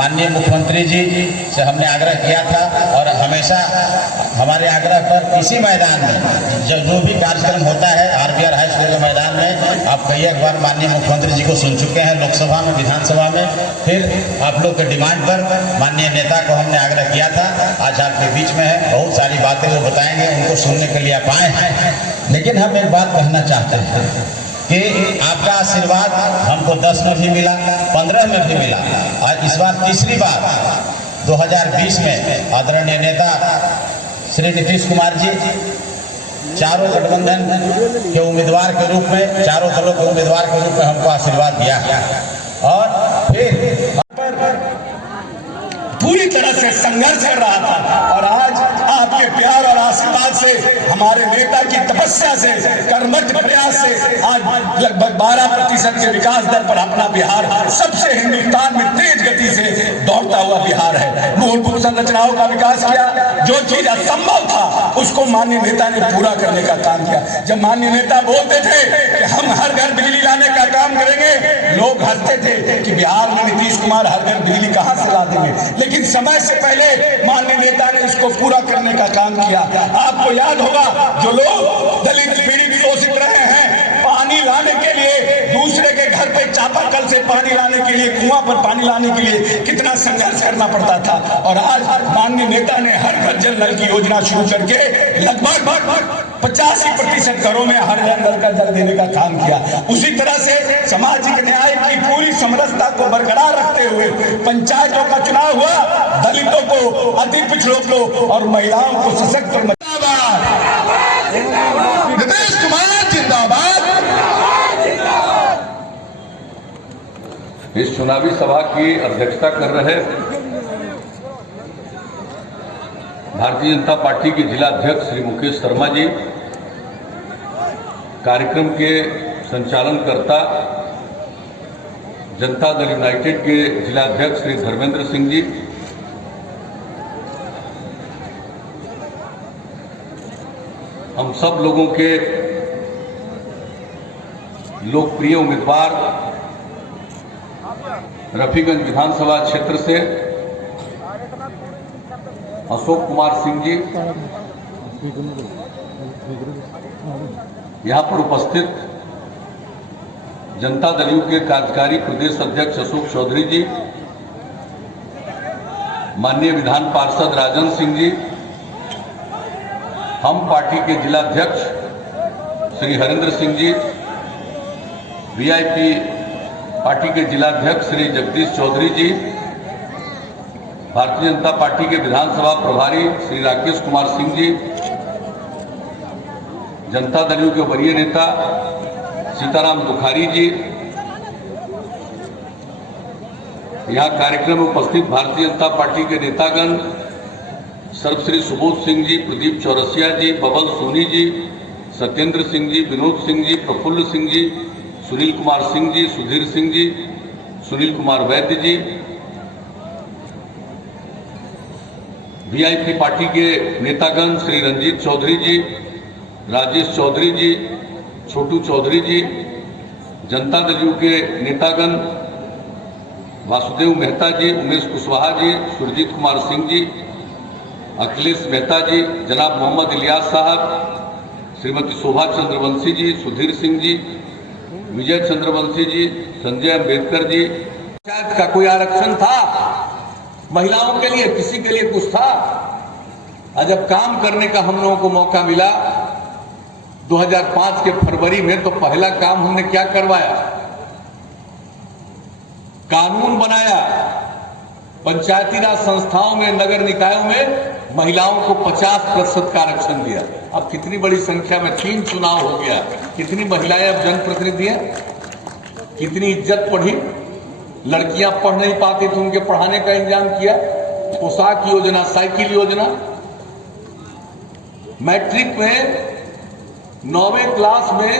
माननीय मुख्यमंत्री जी से हमने आग्रह किया था और हमेशा हमारे आग्रह पर इसी मैदान में जो भी कार्यक्रम होता है RBR हाई स्कूल के मैदान में आप कई एक बार माननीय मुख्यमंत्री जी को सुन चुके हैं, लोकसभा में, विधानसभा में। फिर आप लोग के डिमांड पर माननीय नेता को हमने आग्रह किया था। आज आपके बीच में है, बहुत सारी बातें वो बताएंगे, उनको सुनने के लिए आप आए हैं। लेकिन हम एक बात कहना चाहते हैं कि आपका आशीर्वाद हमको 10 में भी मिला, 15 में भी मिला और इस बार तीसरी बार 2020 में आदरणीय नेता श्री नीतीश कुमार जी चारों गठबंधन के उम्मीदवार के रूप में, चारों दलों के उम्मीदवार के रूप में हमको आशीर्वाद दिया और फिर पूरी तरह से संघर्ष कर रहा था और आज आपके प्यार और आशीर्वाद से, हमारे नेता की तपस्या से, कर्मठ प्रयास से आज लगभग 12% के विकास दर पर अपना बिहार सबसे हिंदुस्तान में तेज गति से दौड़ता हुआ बिहार है। मूलभूत संरचनाओं का विकास किया, जो चीज असंभव था उसको माननीय नेता ने पूरा करने का काम किया। जब माननीय नेता बोलते थे कि हम हर घर बिजली लाने का काम करेंगे, लोग हंसते थे कि बिहार में नीतीश कुमार हर घर बिजली कहां से ला देंगे, लेकिन समय से पहले माननीय नेता ने इसको पूरा करने का काम किया। आपको याद होगा, जो लोग दलित पीड़ित शोषित रहे हैं, पानी लाने के लिए दूसरे के घर पे चापाकल से पानी लाने के लिए, कुआं पर पानी लाने के लिए कितना संघर्ष करना पड़ता था। और आज माननीय नेता ने हर घर जल नल की योजना शुरू करके लगभग 85% घरों में हर घर नल का जल देने का काम किया। उसी तरह से सामाजिक न्याय की पूरी समरसता को बरकरार रखते हुए पंचायतों का चुनाव हुआ, दलितों को, अति पिछड़ों को और महिलाओं को सशक्त और नीतीश कुमार जिंदाबाद। इस चुनावी सभा की अध्यक्षता कर रहे भारतीय जनता पार्टी के जिला अध्यक्ष श्री मुकेश शर्मा जी, कार्यक्रम के संचालनकर्ता जनता दल यूनाइटेड के जिला अध्यक्ष श्री धर्मेंद्र सिंह जी, हम सब लोगों के लोकप्रिय उम्मीदवार रफीगंज विधानसभा क्षेत्र से अशोक कुमार सिंह जी, यहाँ पर उपस्थित जनता दल यू के कार्यकारी प्रदेश अध्यक्ष अशोक चौधरी जी, माननीय विधान पार्षद राजन सिंह जी, हम पार्टी के जिला अध्यक्ष श्री हरेंद्र सिंह जी, वीआईपी पार्टी के जिला अध्यक्ष श्री जगदीश चौधरी जी, भारतीय जनता पार्टी के विधानसभा प्रभारी श्री राकेश कुमार सिंह जी, जनता दल यू के वरीय नेता सीताराम दुखारी जी, यहाँ कार्यक्रम में उपस्थित भारतीय जनता पार्टी के नेतागण सर्वश्री सुबोध सिंह जी, प्रदीप चौरसिया जी, बबल सोनी जी, सत्येंद्र सिंह जी, विनोद सिंह जी, प्रफुल्ल सिंह जी, सुनील कुमार सिंह जी, सुधीर सिंह जी, सुनील कुमार वैद्य जी, वीआईपी पार्टी के नेतागण श्री रंजीत चौधरी जी, राजेश चौधरी जी, छोटू चौधरी जी, जनता दल यू के नेतागण वासुदेव मेहता जी, उमेश कुशवाहा जी, सुरजीत कुमार सिंह जी, अखिलेश मेहता जी, जनाब मोहम्मद इलियास साहब, श्रीमती शोभा चंद्रवंशी जी, सुधीर सिंह जी, विजय चंद्रवंशी जी, संजय अम्बेडकर जी। पंचायत का कोई आरक्षण था महिलाओं के लिए, किसी के लिए कुछ था? और जब काम करने का हम लोगों को मौका मिला 2005 के फरवरी में, तो पहला काम हमने क्या करवाया? कानून बनाया, पंचायती राज संस्थाओं में, नगर निकायों में महिलाओं को 50% का आरक्षण दिया। अब कितनी बड़ी संख्या में 3 चुनाव हो गया, कितनी महिलाएं अब जनप्रतिनिधि हैं, कितनी इज्जत बढ़ी। लड़कियां पढ़ नहीं पाती थी, उनके पढ़ाने का इंतजाम किया, पोशाक योजना, साइकिल योजना। मैट्रिक में 9वीं क्लास में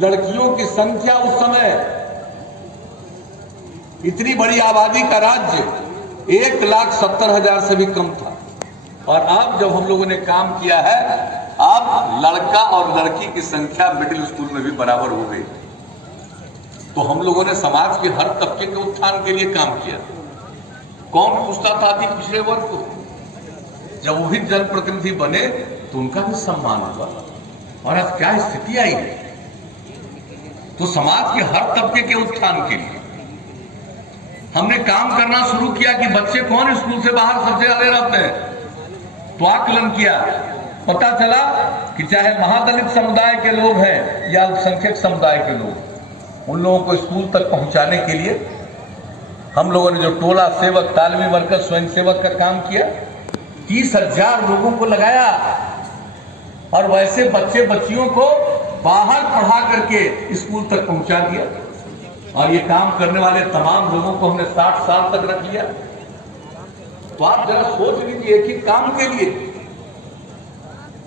लड़कियों की संख्या उस समय, इतनी बड़ी आबादी का राज्य, 1,70,000 से भी कम था। और अब जब हम लोगों ने काम किया है, अब लड़का और लड़की की संख्या मिडिल स्कूल में भी बराबर हो गई। तो हम लोगों ने समाज के हर तबके के उत्थान के लिए काम किया। कौन पूछता था कि पिछड़े वर्ग को? जब वो भी जनप्रतिनिधि बने तो उनका भी सम्मान हुआ। और आज क्या स्थिति आई है, तो समाज के हर तबके के उत्थान के लिए हमने काम करना शुरू किया कि बच्चे कौन स्कूल से बाहर सबसे ज्यादा रहते हैं। तो आकलन किया, पता चला कि चाहे महादलित समुदाय के लोग हैं या अल्पसंख्यक समुदाय के लोग, उन लोगों को स्कूल तक पहुंचाने के लिए हम लोगों ने जो टोला सेवक, तालमी वर्कर, स्वयं सेवक का काम किया, 30,000 लोगों को लगाया और वैसे बच्चे बच्चियों को बाहर पढ़ा करके स्कूल तक पहुंचा दिया। और ये काम करने वाले तमाम लोगों को हमने 60 साल तक रख लिया। तो आप जरा सोच लीजिए, एक ही काम के लिए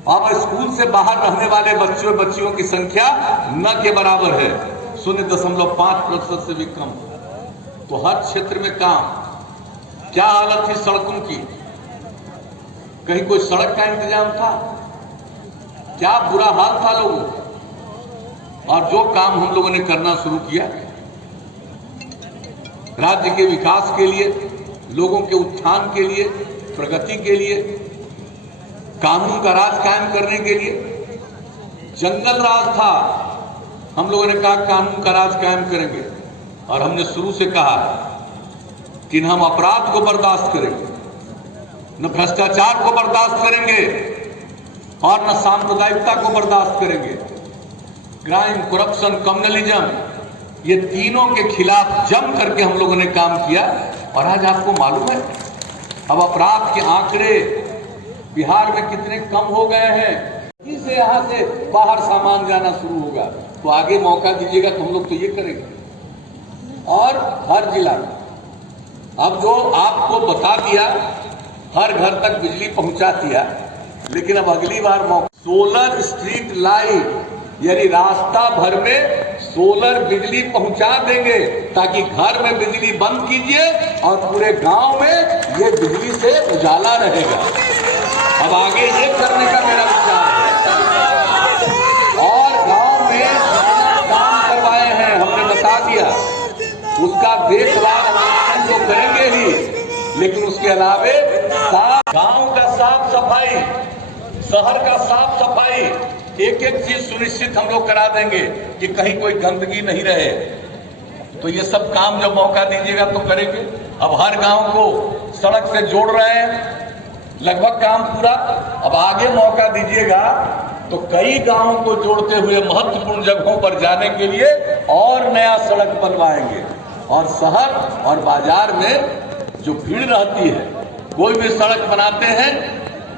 अब स्कूल से बाहर रहने वाले बच्चों बच्चियों की संख्या न के बराबर है, 0.5% से भी कम। तो हर क्षेत्र में काम, क्या हालत थी सड़कों की, कहीं कोई सड़क का इंतजाम था, क्या बुरा हाल था लोगों। और जो काम हम लोगों ने करना शुरू किया राज्य के विकास के लिए, लोगों के उत्थान के लिए, प्रगति के लिए, कानून का राज कायम करने के लिए। जंगल राज था, हम लोगों ने कहा कानून का राज कायम करेंगे। और हमने शुरू से कहा कि न हम अपराध को बर्दाश्त करेंगे, न भ्रष्टाचार को बर्दाश्त करेंगे और न सांप्रदायिकता को बर्दाश्त करेंगे। क्राइम, करप्शन, कम्युनलिज्म, ये तीनों के खिलाफ जम करके हम लोगों ने काम किया। और आज आपको मालूम है अब अपराध के आंकड़े बिहार में कितने कम हो गए हैं। इसे यहां से बाहर सामान जाना शुरू होगा तो आगे मौका दीजिएगा तो हम लोग तो ये करेंगे। और हर जिला में अब जो आपको बता दिया, हर घर तक बिजली पहुंचा दिया, लेकिन अब अगली बार मौका, सोलर स्ट्रीट लाइट यानी रास्ता भर में सोलर बिजली पहुंचा देंगे ताकि घर में बिजली बंद कीजिए और पूरे गांव में ये बिजली से उजाला रहेगा। अब आगे ये करने का मेरा विचार है। और गांव में जितना काम करवाए हैं हमने बता दिया, उसका देखभाल तो करेंगे ही, लेकिन उसके अलावे गांव का साफ सफाई, शहर का साफ सफाई, एक एक चीज सुनिश्चित हम लोग करा देंगे कि कहीं कोई गंदगी नहीं रहे। तो ये सब काम जब मौका दीजिएगा तो करेंगे। अब हर गांव को सड़क से जोड़ रहे हैं, लगभग काम पूरा। अब आगे मौका दीजिएगा तो कई गांवों को जोड़ते हुए महत्वपूर्ण जगहों पर जाने के लिए और नया सड़क बनवाएंगे। और शहर और बाजार में जो भीड़ रहती है, कोई भी सड़क बनाते हैं,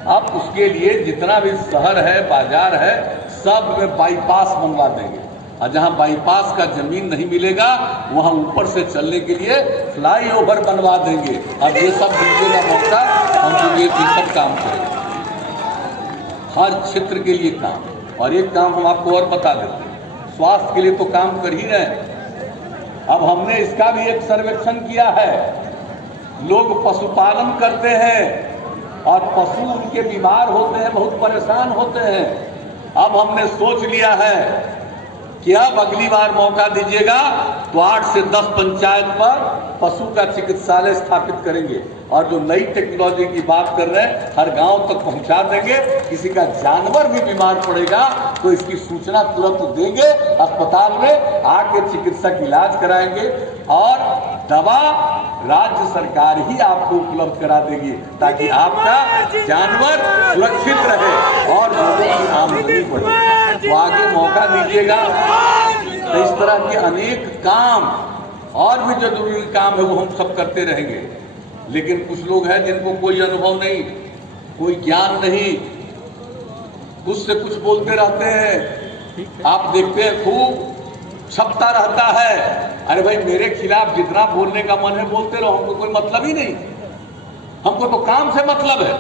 अब उसके लिए जितना भी शहर है, बाजार है, सब में बाईपास बनवा देंगे। और जहां बाईपास का जमीन नहीं मिलेगा वहां ऊपर से चलने के लिए फ्लाईओवर बनवा देंगे। अब ये सब दीजिएगा मौका, हम ये सब काम करेंगे, हर क्षेत्र के लिए काम। और एक काम हम आपको और बता देते हैं, स्वास्थ्य के लिए तो काम कर ही रहे हैं। अब हमने इसका भी एक सर्वेक्षण किया है। लोग पशुपालन करते हैं और पशु उनके बीमार होते हैं, बहुत परेशान होते हैं। अब हमने सोच लिया है कि अब अगली बार मौका दीजिएगा तो 8 से 10 पंचायत पर पशु का चिकित्सालय स्थापित करेंगे। और जो नई टेक्नोलॉजी की बात कर रहे हैं, हर गांव तक पहुंचा देंगे। किसी का जानवर भी बीमार पड़ेगा तो इसकी सूचना तुरंत देंगे, अस्पताल में आके चिकित्सक इलाज कराएंगे और दवा राज्य सरकार ही आपको उपलब्ध करा देगी ताकि आपका जानवर सुरक्षित रहे और लोगों की आमदनी बढ़े। तो आगे मौका दीजिएगा तो इस तरह के अनेक काम और भी जो जरूरी काम है वो हम सब करते रहेंगे। लेकिन कुछ लोग हैं जिनको कोई अनुभव नहीं, कोई ज्ञान नहीं, कुछ से कुछ बोलते रहते हैं। आप देखते हैं खूब छपता रहता है, अरे भाई मेरे खिलाफ जितना बोलने का मन है बोलते रहो, हमको कोई मतलब ही नहीं, हमको तो काम से मतलब है।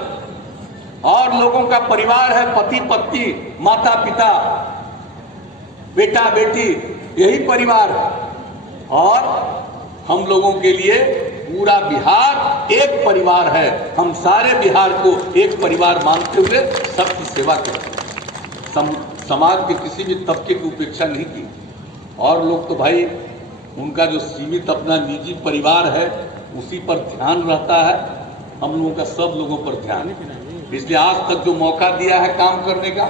और लोगों का परिवार है, पति पत्नी, माता पिता, बेटा बेटी, यही परिवार है। और हम लोगों के लिए पूरा बिहार एक परिवार है। हम सारे बिहार को एक परिवार मानते हुए सबकी सेवा करते हैं, समाज के किसी भी तबके की उपेक्षा नहीं की। और लोग तो भाई उनका जो सीमित अपना निजी परिवार है उसी पर ध्यान रहता है, हम लोगों का सब लोगों पर ध्यान। इसलिए आज तक जो मौका दिया है काम करने का,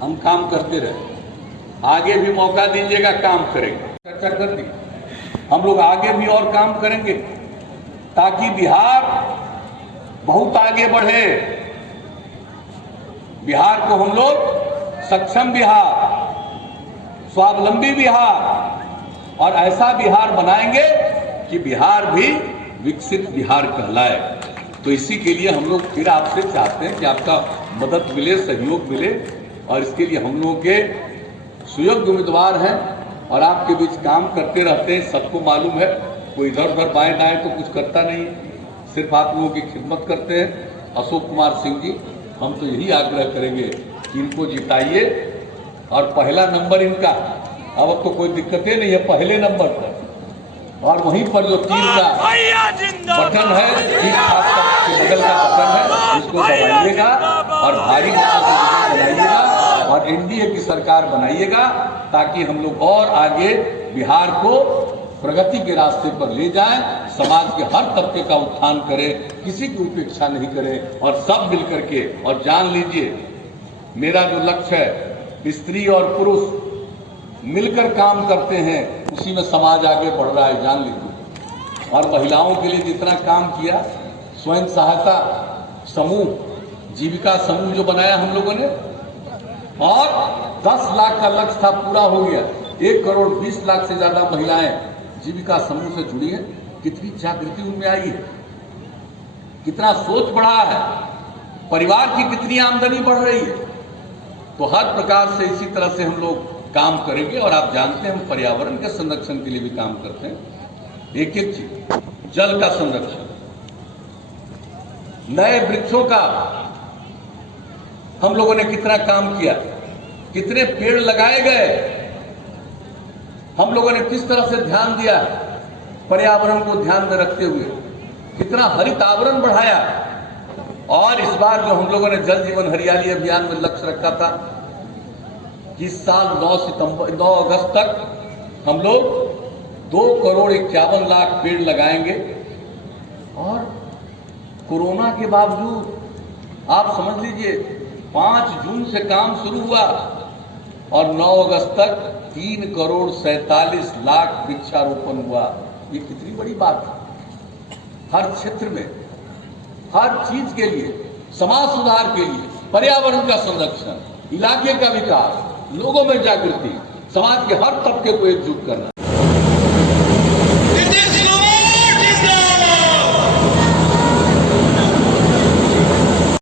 हम काम करते रहे। आगे भी मौका दीजिएगा, काम करेंगे। चर्चा कर दी, हम लोग आगे भी और काम करेंगे ताकि बिहार बहुत आगे बढ़े। बिहार को हम लोग सक्षम बिहार, स्वावलंबी बिहार और ऐसा बिहार बनाएंगे कि बिहार भी विकसित बिहार कहलाए। तो इसी के लिए हम लोग फिर आपसे चाहते हैं कि आपका मदद मिले, सहयोग मिले, और इसके लिए हम लोगों के सुयोग्य उम्मीदवार हैं और आपके बीच काम करते रहते हैं। सबको मालूम है, कोई इधर उधर बाएं दाएं तो कुछ करता नहीं, सिर्फ आप लोगों की खिदमत करते हैं। अशोक कुमार सिंह जी, हम तो यही आग्रह करेंगे कि इनको जिताइए और पहला नंबर इनका, अब तो कोई दिक्कतें नहीं है, पहले नंबर पर। और वहीं पर जो तीन का बटन है, तीन खास के बगल का बटन है, उसको दबाइएगा और भारी बनाइएगा और एनडीए की सरकार बनाइएगा, ताकि हम लोग और आगे बिहार को प्रगति के रास्ते पर ले जाएं, समाज के हर तबके का उत्थान करें, किसी की उपेक्षा नहीं करें और सब मिलकर के। और जान लीजिए, मेरा जो लक्ष्य है, स्त्री और पुरुष मिलकर काम करते हैं, उसी में समाज आगे बढ़ रहा है, जान लीजिए। और महिलाओं के लिए जितना काम किया, स्वयं सहायता समूह, जीविका समूह जो बनाया हम लोगों ने, और 10 लाख का लक्ष्य था, पूरा हो गया। 1,20,00,000 से ज्यादा महिलाएं जीविका समूह से जुड़ी है। कितनी जागृति उनमें आई है, कितना सोच बढ़ा है, परिवार की कितनी आमदनी बढ़ रही है। तो हर प्रकार से इसी तरह से हम लोग काम करेंगे। और आप जानते हैं, हम पर्यावरण के संरक्षण के लिए भी काम करते हैं। एक एक चीज, जल का संरक्षण, नए वृक्षों का हम लोगों ने कितना काम किया, कितने पेड़ लगाए गए, हम लोगों ने किस तरह से ध्यान दिया पर्यावरण को ध्यान में रखते हुए, कितना हरित आवरण बढ़ाया। और इस बार जो हम लोगों ने जल जीवन हरियाली अभियान में लक्ष्य रखा था कि इस साल 9 अगस्त तक हम लोग 2,51,00,000 पेड़ लगाएंगे। और कोरोना के बावजूद आप समझ लीजिए, 5 जून से काम शुरू हुआ और 9 अगस्त तक 3,47,00,000 वृक्षारोपण हुआ। ये कितनी बड़ी बात है। हर क्षेत्र में, हर चीज के लिए, समाज सुधार के लिए, पर्यावरण का संरक्षण, इलाके का विकास, लोगों में जागृति, समाज के हर तबके को एकजुट करना।